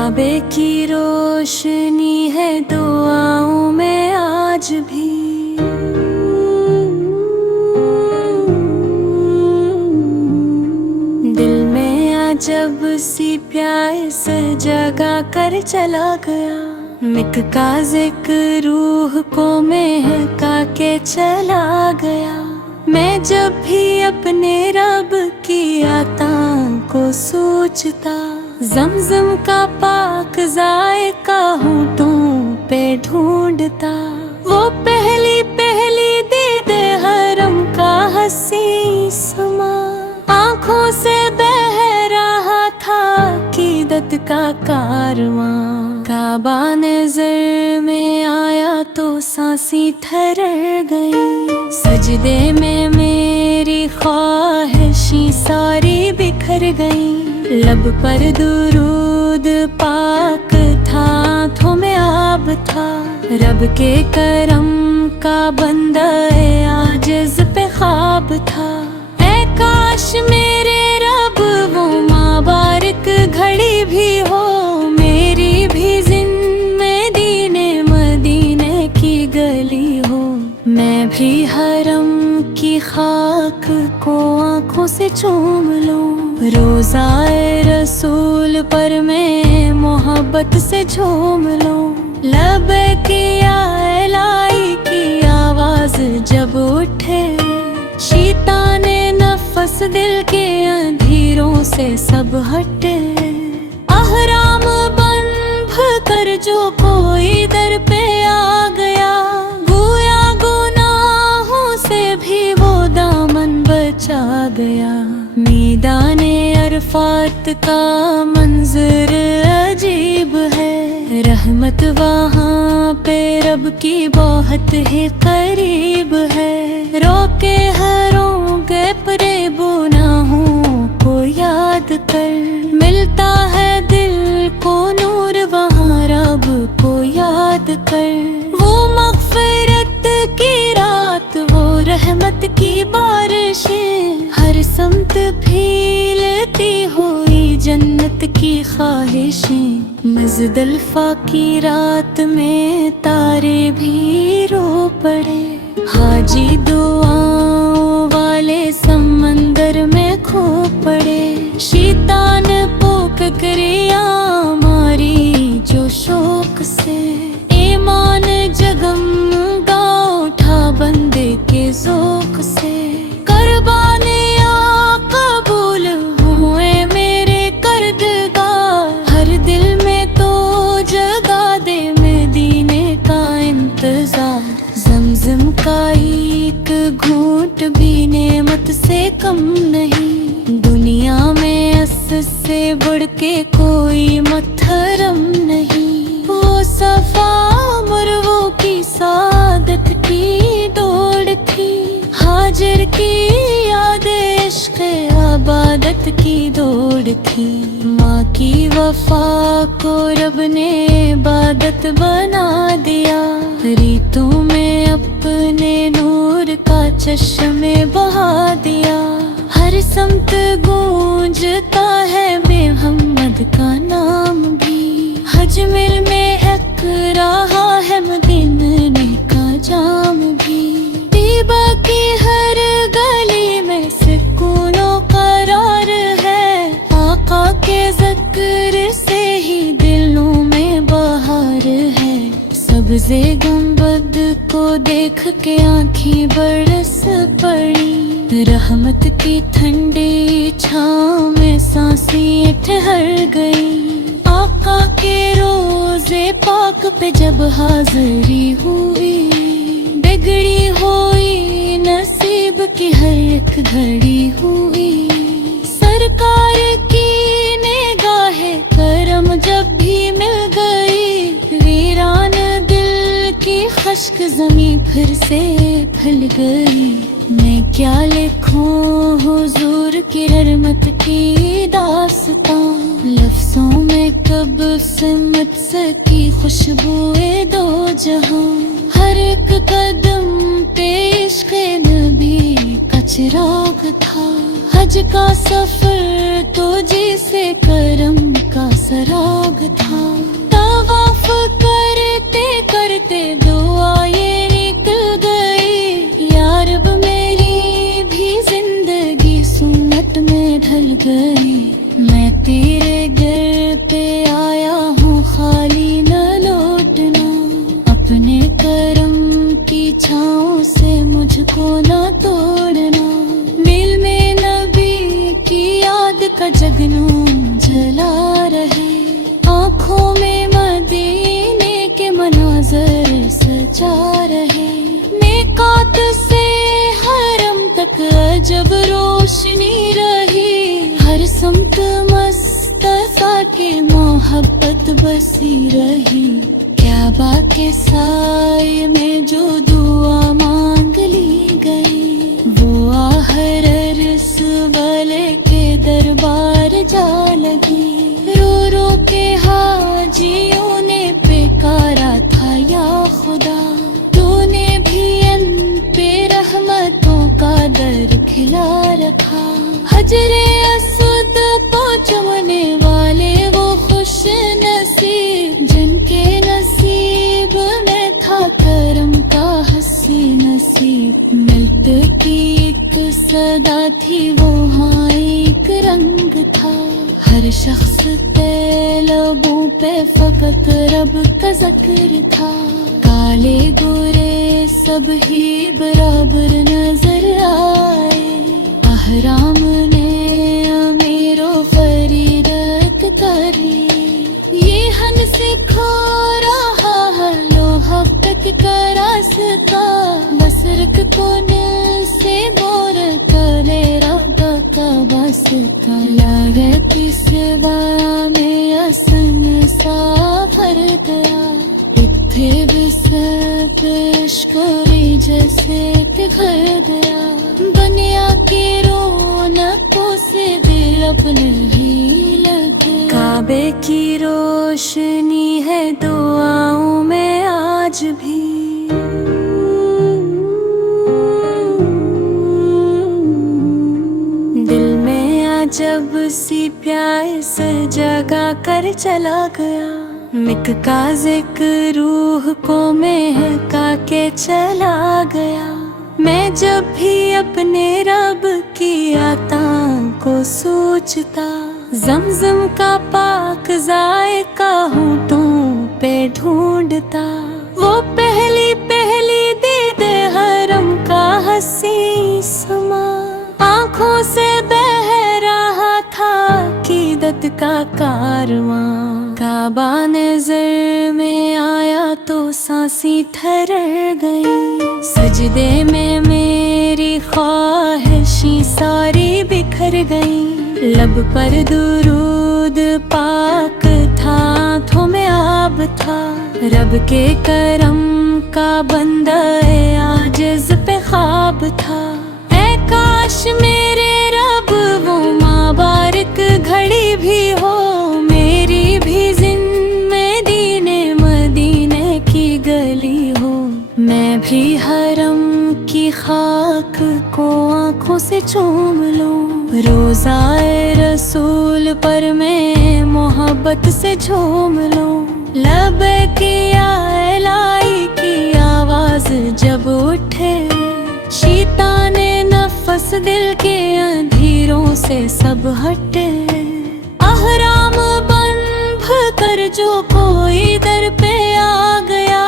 کعبے کی روشنی ہے دعاؤں میں آج بھی، دل میں عجب سی پیاس جگا کر چلا گیا، مت کا ذکر روح کو مہکا کے چلا گیا۔ میں جب بھی اپنے رب کی عطاؤں کو سوچتا، زمزم کا پاک ذائقہ ہونٹوں پہ ڈھونڈتا، وہ پہلی پہلی دید حرم کا حسین سما آنکھوں سے بہہ رہا تھا عقیدت کا کارواں۔ کعبہ نظر میں آیا تو سانسیں ٹھہر گئی، سجدے میں میری خواہشیں ساری بکھر گئیں، لب پر درود پاک تھا، آنکھوں میں آب تھا، رب کے کرم کا بندہ عاجز پہ خواب تھا۔ اے کاش میرے رب وہ مبارک گھڑی بھی ہو، میری بھی زندگی مدینے کی گلی ہو، میں بھی حرم کی خاک کو آنکھوں سے چوم لوں، روضائے رسول پر میں محبت سے جھوم لوں۔ لبیک یا الہی کی آواز جب اٹھے، شیطان نفس دل کے اندھیروں سے سب ہٹے، احرام بند کر جو کوئی در پہ آ گیا، گویا گناہوں سے بھی وہ دامن بچا گیا۔ میدان عرفات کا منظر عجیب ہے، رحمت وہاں پہ رب کی بہت ہی قریب ہے، روکے ہروں گے پرے گناہوں کو یاد کر، ملتا ہے دل کو نور وہاں رب کو یاد کر۔ وہ مغفرت کی رات، وہ رحمت کی بارشیں، ہر سمت پھیلتی ہوئی جنت کی خواہشیں، مزدلفہ کی رات میں تارے بھی رو پڑے، حاجی دعاؤں والے سمندر میں کھو پڑے، شیطان پوک کریا ماری جو شوق سے، ایمان جگمگا اٹھا بندے کے ذوق سے، قربانیاں قبول ہوئے میرے کردگار، ہر دل میں تو جگا دے مدینے کا انتظار، زمزم کا ایک گھونٹ بھی نعمت سے کم نہیں، دنیا میں اس سے بڑھ کے کوئی محترم نہیں، وہ صفا مروہ کی سعادت کی دوڑ تھی، ہاجر کی یاد عشق عبادت کی دوڑ تھی، ماں کی وفا کو رب نے عبادت بنا دیا، ریتوں میں اپنے نور کا چشمے بہا دیا، ہر سمت گونجتا ہے بے محمد کا نام بھی، حجمل میں ایک رہا ہے مدینے کا جام بھی، طیبہ کی ہر گلی میں سکون و قرار ہے، آقا کے ذکر سے ہی دلوں میں بہار ہے، سبز گنبد کو دیکھ کے آنکھیں برس پڑی، رحمت کی ٹھنڈی چھاؤں میں سانسیں ٹھہر گئی، آقا کے روضے پاک پہ جب حاضری ہوئی، بگڑی ہوئی نصیب کی ہر ایک گھڑی ہوئی، سرکار کی نگاہ کرم جب بھی مل گئی، ویران دل کی خشک زمیں پھر سے پھل گئی، میں کیا لکھوں حضور کی رحمت کی داستان، لفظوں میں کب سمٹ سکی خوشبوئے دو جہاں، ہر ایک قدم پہ عشق نبی کا چراغ تھا، حج کا سفر تو جیسے کرم کا سراغ تھا، طواف کرتے کرتے دعا یہ نکل گئی، یا رب میری بھی زندگی سنت میں ڈھل گئی، میں تیرے در پہ آیا ہوں خالی نہ لوٹنا، اپنے کرم کی چھاؤں سے مجھ کو نہ توڑنا، دل میں نبی کی یاد کا جگنوں جلا رہے، آنکھوں میں مدینے کے مناظر سجا رہے، میقات سے حرم تک عجب روشنی رہی، ہر سمت مصطفیٰ کی محبت بسی رہی، کعبہ کے سائے میں جو دعا مانگ لی گئی، وہ آخر عرص والے کے دربار جا لگی، رو رو کے حاجیوں نے پکارا تھا یا خدا، تو نے بھی ان پہ رحمتوں کا در کھلا رکھا، حجر اسود پہنچنے والے وہ خوش نصیب، جن کے نصیب میں تھا کرم کا حسی نصیب، ملت کی ایک صدا تھی وہاں ایک رنگ تھا، ہر شخص پہ لبوں پہ فقط رب کا ذکر تھا، کالے گورے سب ہی برابر نظر آئے، احرام نے امیر و فریدت کری، یہ ہن سے کھو رہا ہے لو حق کا راستہ، بس رک کونے سے بور کرے رب کا واسطہ، لگت سوا میں اسن سا بھر گیا، اتھے بس پیشکری جیسے گھر گیا، دنیا کی رونقوں سے دل اپنے ہی لگ گیا، کعبے کی روشنی ہے دعاؤں میں آج بھی، دل میں عجب سی پیاس جگا کر چلا گیا، مک کا ذکر روح کو مہکا کے چلا گیا، میں جب بھی اپنے رب کی عطاؤں کو سوچتا، زمزم کا پاک ذائقہ ہونٹوں پہ ڈھونڈتا، وہ پہلی پہلی دید حرم کا حسین سما، آنکھوں سے بہہ رہا تھا عقیدت کا کارواں، کعبہ نظر میں آیا تو سانسی ٹھہر گئی، سجدے میں میری خواہشیں ساری بکھر گئیں، لب پر درود پاک تھا، آنکھوں میں آب تھا، رب کے کرم کا بندہ عاجز پہ خواب تھا، اے کاش میرے رب وہ مبارک گھڑی بھی ہو، میری بھی زندگی مدینے کی گلی ہو، میں بھی حرم کی خاک کو آنکھوں سے چوم لوں، روضائے رسول پر میں محبت سے جھوم لوں، لبیک یا الہی کی آواز جب اٹھے، شیطان نفس دل کے اندھیروں سے سب ہٹے، احرام بندھ کر جو کوئی در پہ آ گیا،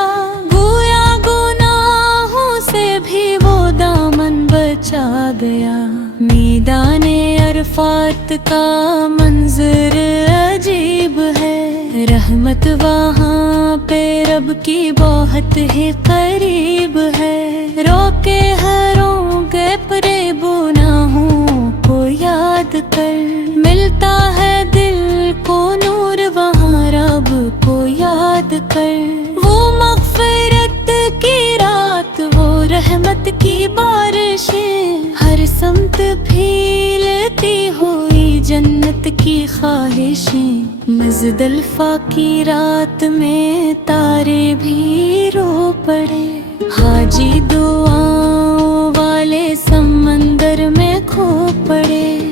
گویا گناہوں سے بھی وہ دامن بچا گیا، میدان عرفات کا منظر عجیب ہے، رحمت وہاں پہ رب کی بہت ہی قریب ہے، روکے ہروں گے پرے گناہوں کو یاد کر، ملتا ہے دل کو نور وہاں رب کو یاد کر، وہ مغفرت کی رات، وہ رحمت کی بارشیں، ہر سمت پھیلتی ہوئی جنت کی خواہشیں، مزدلفہ کی رات میں تارے بھی رو پڑے، حاجی دعاؤں والے سمندر میں کھو پڑے،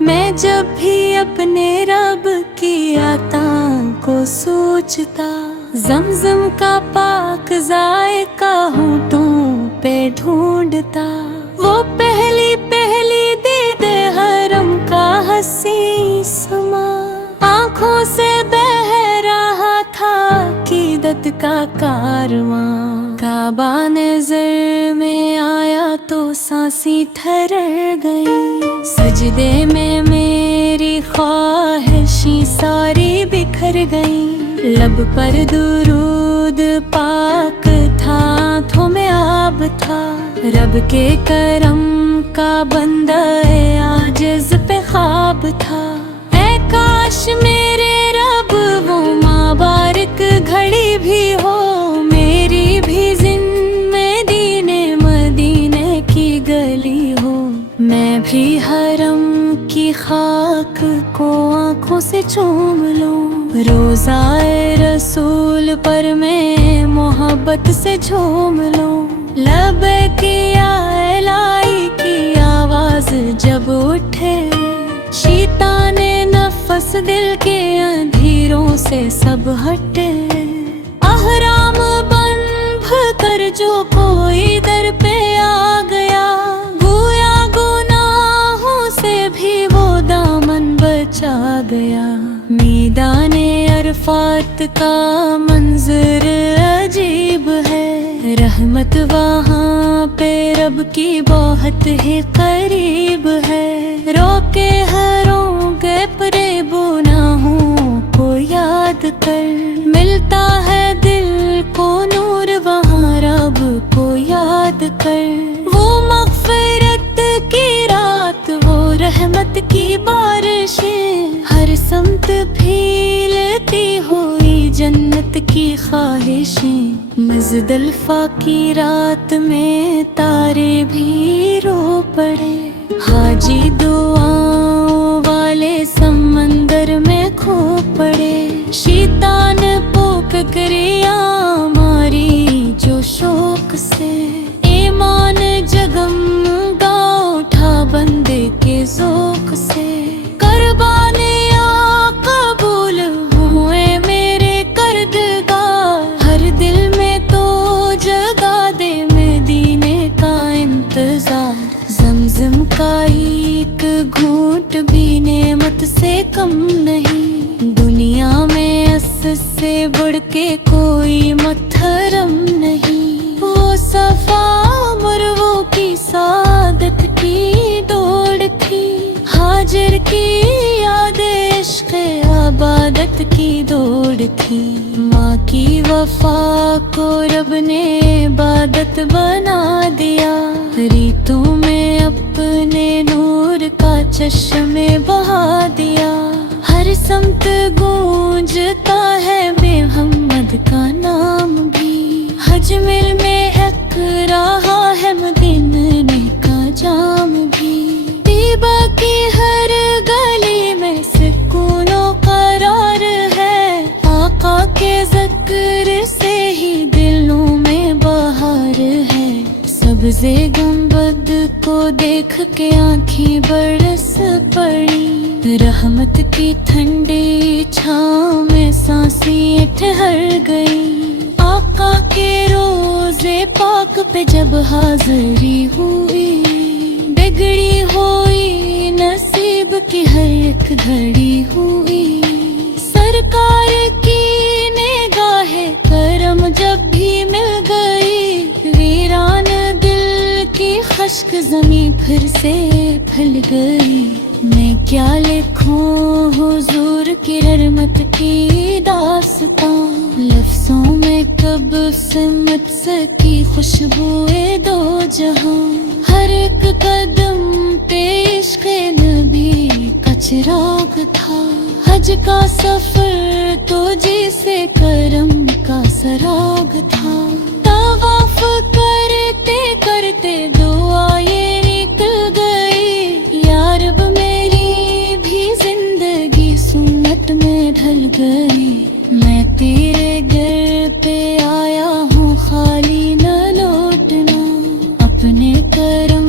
میں جب بھی اپنے رب کی عطاؤں کو سوچتا، زمزم کا پاک ذائقہ ہونٹوں پہ ڈھونڈتا، وہ پہلی پہلی دید حرم کا حسین سما آنکھوں سے بہہ رہا تھا عقیدت کا کارواں، کعبہ نظر میں آیا تو سانسی ٹھہر گئی، سجدے میں میری خواہشیں ساری بکھر گئیں، لب پر درود پاک تھا، آنکھوں میں آب تھا، رب کے کرم کا بندہ عاجز پہ خواب تھا، اے کاش میرے رب وہ مبارک گھڑی بھی ہو، میری بھی زندگی مدینے کی گلی ہو، میں بھی حرم کی خاک کو آنکھوں سے چوم لوں، روضائے رسول پر میں محبت سے جھوم لوں، لبیک یا الہی کی آواز جب اٹھے، شیطان نفس دل کے اندھیروں سے سب ہٹے، احرام بند کر جو کوئی در پہ آ گیا، گویا گناہوں سے بھی وہ دامن بچا گیا، میدان عرفات کا منظر عجیب ہے، رحمت وہاں پہ رب کی بہت ہی قریب ہے، روکے ہروں گے پرے گناہوں کو یاد کر، ملتا ہے دل کو نور وہاں رب کو یاد کر، وہ مغفرت کی رات، وہ رحمت کی بارشیں، ہر سمت پھیلتی ہوئی جنت کی خواہشیں، مزدلفہ کی رات میں تارے بھی رو پڑے، حاجی دعاؤں والے سمندر میں کھو پڑے، شیطان پوک کریا ماری جو شوق سے، ایمان جگمگا اٹھا بندے کے ذوق سے، قربانیاں قبول ہوئے میرے کردگار، ہر دل میں تو جگہ دے مدینے کا انتظار، زمزم کا ایک گھونٹ بھی نعمت سے کم نہیں، دنیا میں اس سے بڑھ کے کوئی محترم نہیں، وہ صفا مروہ کی سعادت کی دوڑ تھی، ہاجر کی یاد عشق عبادت کی دوڑ تھی، ماں کی وفا کو رب نے عبادت بنا دیا، ریتوں میں اپنے نور کا چشمے بہا دیا، ہر سمت گونجتا ہے بے محمد کا نام بھی، حجمل میں ایک رہا ہے مدینے کا جام بھی، طیبہ کی ہر گلی میں سکون و قرار ہے، آقا کے ذکر سے ہی دلوں میں بہار ہے، سبز گنبد کو دیکھ کے آنکھیں برس پڑی، رحمت کی ٹھنڈی چھاؤں میں سانسیں ٹھہر گئی، آقا کے روضے پاک پہ جب حاضری ہوئی، بگڑی ہوئی نصیب کی ہر ایک گھڑی ہوئی، سرکار کی نگاہ کرم جب بھی مل گئی، ویران دل کی خشک زمیں پھر سے پھل گئی، میں کیا لکھوں حضور کی رحمت کی داستان، لفظوں میں کب سمت سکی خوشبوئے دو جہاں، ہر ایک قدم پہ عشق نبی کا چراغ تھا، حج کا سفر تو جیسے کرم کا سراغ تھا، طواف کرتے کرتے دعا یہ نکل گئی، یا رب میری بھی زندگی سنت میں ڈھل گئی، میں تیرے گھر پہ آیا ہوں خالی نہ لوٹنا، اپنے کرم